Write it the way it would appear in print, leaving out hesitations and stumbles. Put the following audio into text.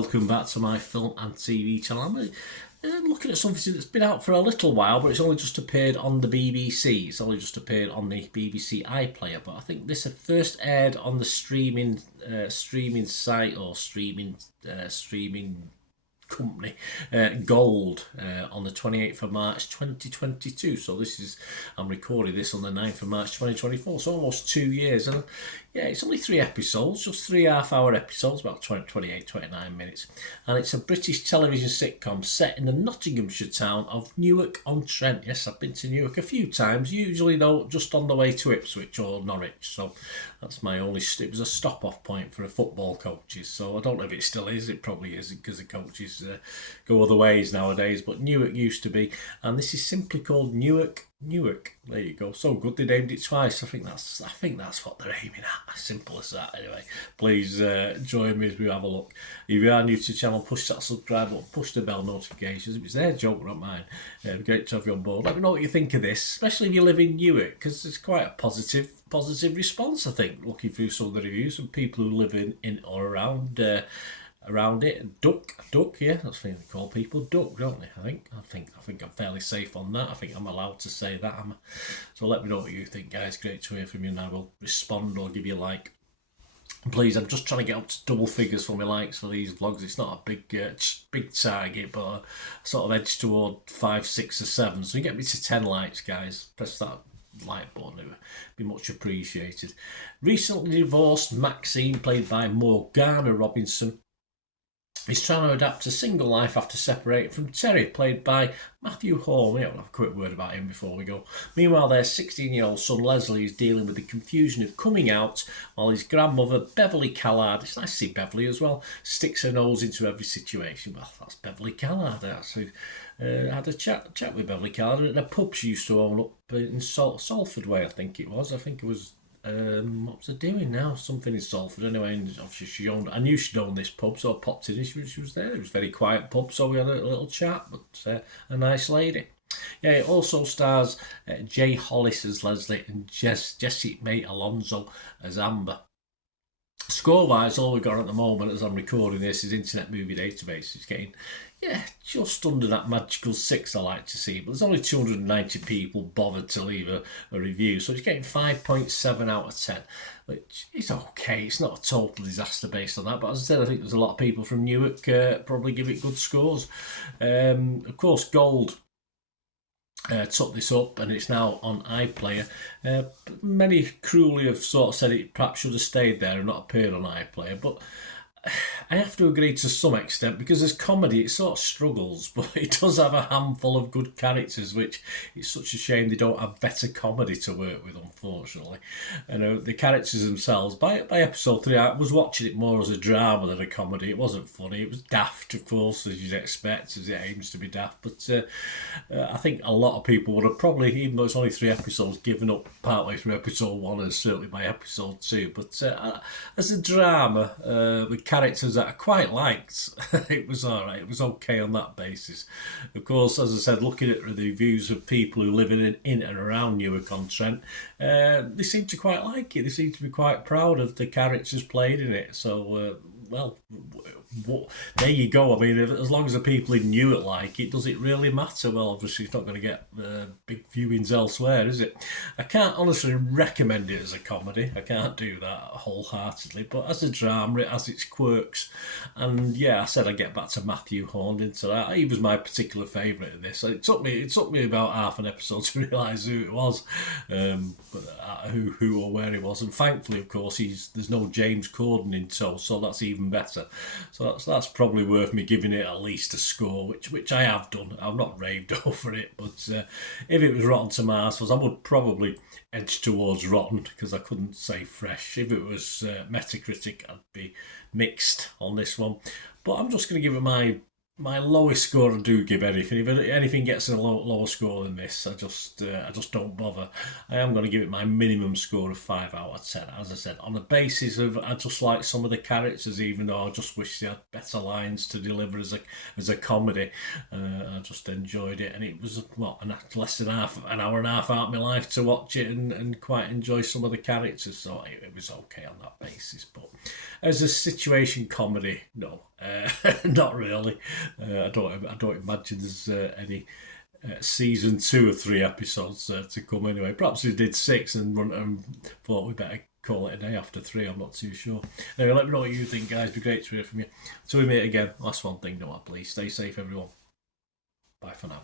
welcome back to my film and TV channel. I'm looking at something that's been out for a little while, but it's only just appeared on the BBC. It's only just appeared on the BBC iPlayer, but I think this first aired on the streaming site or streaming company Gold on the 28th of March 2022. So I'm recording this on the 9th of March 2024, so almost 2 years. And yeah, it's only 3 episodes, just 3.5-hour episodes, about 29 minutes, and it's a British television sitcom set in the Nottinghamshire town of Newark-on-Trent. Yes, I've been to Newark a few times, usually though just on the way to Ipswich or Norwich, so that's my only it was a stop-off point for football coaches, so I don't know if it still is. It probably is, because the coaches go other ways nowadays, but Newark used to be, and this is simply called Newark. There you go. So good they named it twice. I think that's what they're aiming at. Simple as that. Anyway, please join me as we have a look. If you are new to the channel, push that subscribe button, push the bell notifications. If it's their joke, not mine. Great to have you on board. Let me know what you think of this, especially if you live in Newark, because it's quite a positive response, I think, looking through some of the reviews from people who live in or around it. Duck, yeah, that's what they call people, Duck, don't they? I think I'm fairly safe on that. I think I'm allowed to say that. So let me know what you think, guys. Great to hear from you, and I will respond or give you a like. Please, I'm just trying to get up to double figures for my likes for these vlogs. It's not a big target, but I sort of edge toward 5, 6 or 7. So you get me to 10 likes, guys. Press that like button, it would be much appreciated. Recently divorced Maxine, played by Morgana Robinson, is trying to adapt a single life after separating from Terry, played by Matthew Hall. Yeah, we'll have a quick word about him before we go. Meanwhile, their 16-year-old son Leslie is dealing with the confusion of coming out, while his grandmother Beverly Callard, it's nice to see Beverly as well, sticks her nose into every situation. Well, that's Beverly Callard. Actually, had a chat with Beverly Callard at a pub she used to own up in Salford Way, I think it was. What was I doing now? Something in Salford. Anyway, and obviously I knew she'd owned this pub, so I popped in and she was there. It was a very quiet pub, so we had a little chat, but a nice lady. Yeah, it also stars Jay Hollis as Leslie and Jessie May Alonso as Amber. Score-wise, all we've got at the moment as I'm recording this is Internet Movie Database. It's getting, just under that magical 6 I like to see, but there's only 290 people bothered to leave a review, so it's getting 5.7 out of 10, which is okay. It's not a total disaster based on that, but as I said, I think there's a lot of people from Newark probably give it good scores. Of course, Gold took this up, and it's now on iPlayer. Many cruelly have sort of said it perhaps should have stayed there and not appeared on iPlayer, but I have to agree to some extent, because as comedy it sort of struggles, but it does have a handful of good characters, which it's such a shame they don't have better comedy to work with, unfortunately. The characters themselves, by episode 3 I was watching it more as a drama than a comedy. It wasn't funny, it was daft, of course, as you'd expect, as it aims to be daft, but I think a lot of people would have probably, even though it's only 3 episodes, given up partway through episode 1 and certainly by episode 2. But as a drama, with characters that I quite liked, it was alright. It was okay on that basis. Of course, as I said, looking at the reviews of people who live in and around Newark-on-Trent, they seem to quite like it. They seem to be quite proud of the characters played in it. So, there you go. I mean, as long as the people in Newark like it, does it really matter? Well, obviously it's not going to get big viewings elsewhere, is it? I can't honestly recommend it as a comedy. I can't do that wholeheartedly, but as a drama, it has its quirks. And yeah, I said I'd get back to Matthew Horn into that. He was my particular favourite of this. It took me about half an episode to realise who it was, who or where he was. And thankfully, of course, there's no James Corden in tow, so that's even better. So that's probably worth me giving it at least a score, which I have done. I've not raved over it, but if it was Rotten Tomatoes, I would probably edge towards Rotten, because I couldn't say fresh. If it was Metacritic, I'd be mixed on this one. But I'm just going to give it my lowest score I do give anything. If anything gets a lower score than this, I just don't bother. I am going to give it my minimum score of 5 out of 10, as I said, on the basis of I just like some of the characters, even though I just wish they had better lines to deliver as a comedy. I just enjoyed it, and it was less than an hour and a half out of my life to watch it and quite enjoy some of the characters. So it was okay on that basis. But as a situation comedy, no, not really. I don't imagine there's any season 2 or 3 episodes to come anyway. Perhaps we did 6 and thought we better call it a day after 3. I'm not too sure. Anyway, let me know what you think, guys. It'd be great to hear from you. Till we meet again, last one thing, please stay safe, everyone. Bye for now.